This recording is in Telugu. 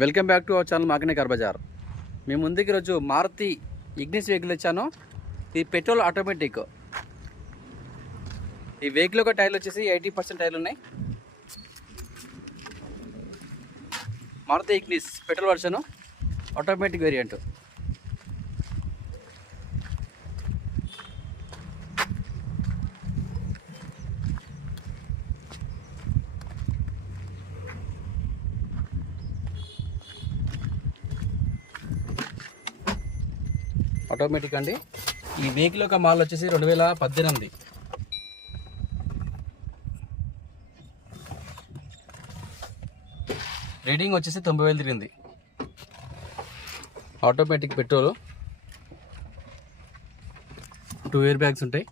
Welcome back to our channel మాకనే కార్ బజార్. మేము ముందుకి రోజు మారుతి ఇగ్నిస్ వెహికల్ ఇచ్చాను. ఇది పెట్రోల్ ఆటోమేటిక్. ఈ వెహికల్ యొక్క టైర్లు వచ్చేసి 80% టైర్లు ఉన్నాయి. Maruti Ignis petrol version automatic variant. Automatic అండి. ఈ వెహికల్ యొక్క మోడల్ వచ్చేసి 2018. రీడింగ్ వచ్చేసి 90,000 తిరిగింది. ఆటోమేటిక్ పెట్రోల్, 2 ఎయిర్ బ్యాగ్స్ ఉంటాయి.